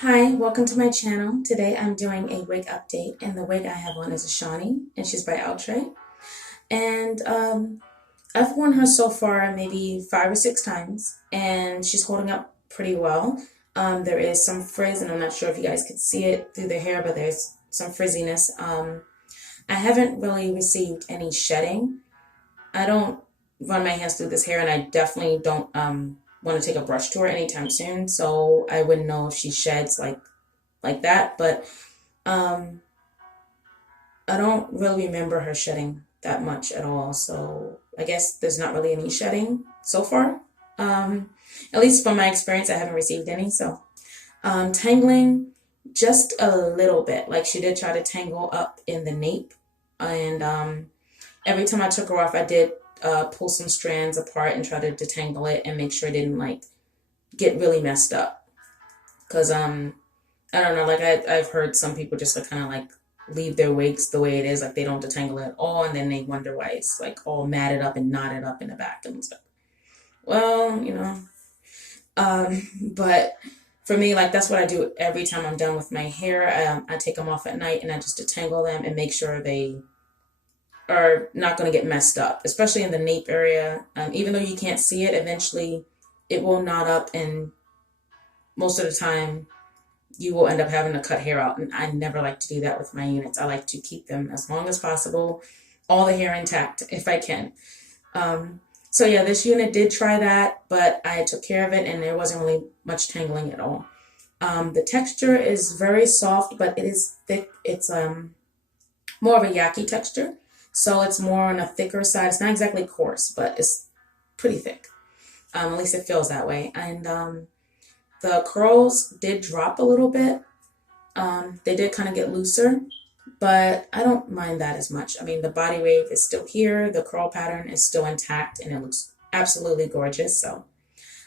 Hi, welcome to my channel. Today I'm doing a wig update, and the wig I have on is Ashani, and she's by Outre. And I've worn her so far maybe 5 or 6 times, and she's holding up pretty well. There is some frizz, and I'm not sure if you guys could see it through the hair, but there's some frizziness. I haven't really received any shedding. I don't run my hands through this hair, and I definitely don't want to take a brush to her anytime soon. So I wouldn't know if she sheds like that. But um, I don't really remember her shedding that much at all. So I guess there's not really any shedding so far. At least from my experience, I haven't received any. So tangling just a little bit. Like she did try to tangle up in the nape, and every time I took her off, I did pull some strands apart and try to detangle it and make sure it didn't like get really messed up. Cause I don't know, like I've heard some people just like kind of like leave their wigs the way it is, like they don't detangle it at all, and then they wonder why it's like all matted up and knotted up in the back. And it's like, well, but for me, like that's what I do every time I'm done with my hair. I take them off at night and I just detangle them and make sure they are not going to get messed up, especially in the nape area. Even though you can't see it, eventually it will knot up, and most of the time you will end up having to cut hair out. And I never like to do that with my units. I like to keep them as long as possible, all the hair intact if I can. So yeah, this unit did try that, but I took care of it and there wasn't really much tangling at all. The texture is very soft, but it is thick. It's more of a yaki texture. So it's more on a thicker side. It's not exactly coarse, but it's pretty thick. At least it feels that way. And the curls did drop a little bit. They did kind of get looser, but I don't mind that as much. I mean, the body wave is still here. The curl pattern is still intact, and it looks absolutely gorgeous. So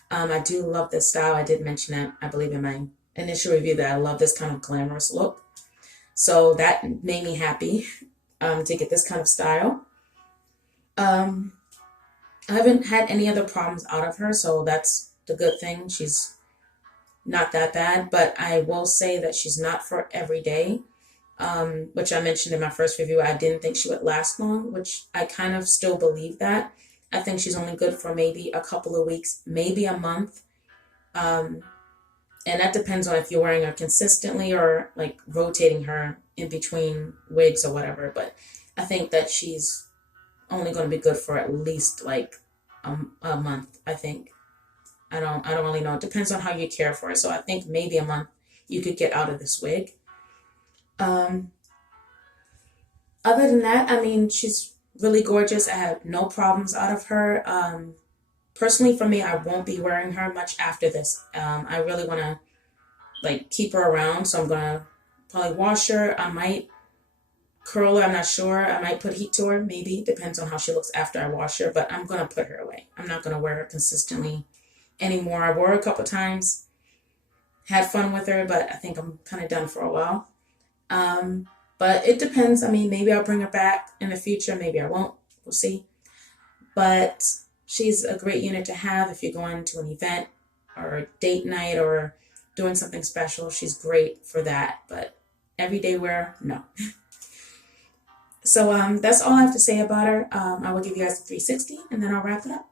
I do love this style. I did mention it, I believe, in my initial review that I love this kind of glamorous look. So that made me happy to get this kind of style. I haven't had any other problems out of her, so that's the good thing. She's not that bad, but I will say that she's not for every day, which I mentioned in my first review. I didn't think she would last long, which I kind of still believe that. I think she's only good for maybe a couple of weeks, maybe a month. And that depends on if you're wearing her consistently or like rotating her in between wigs or whatever. But I think that she's only going to be good for at least like a month, I think. I don't really know. It depends on how you care for it. So I think maybe a month you could get out of this wig. Um, Other than that, I mean, she's really gorgeous. I have no problems out of her. Personally, for me, I won't be wearing her much after this. I really want to like keep her around, so I'm gonna probably wash her. I might curl her. I'm not sure. I might put heat to her. Maybe depends on how she looks after I wash her. But I'm gonna put her away. I'm not gonna wear her consistently anymore. I wore her a couple times, had fun with her, but I think I'm kind of done for a while. But it depends. I mean, maybe I'll bring her back in the future. Maybe I won't. We'll see. But she's a great unit to have if you're going to an event or a date night or doing something special. She's great for that. But everyday wear, no. So that's all I have to say about her. I will give you guys a 360 and then I'll wrap it up.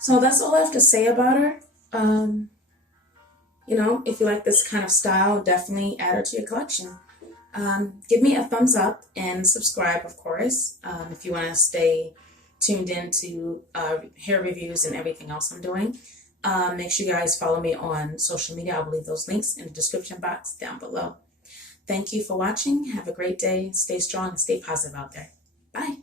So that's all I have to say about her. Um, if you like this kind of style, definitely add her to your collection. Give me a thumbs up and subscribe, of course, if you want to stay tuned in to hair reviews and everything else I'm doing. Make sure you guys follow me on social media. I'll leave those links in the description box down below. Thank you for watching. Have a great day. Stay strong and stay positive out there. Bye.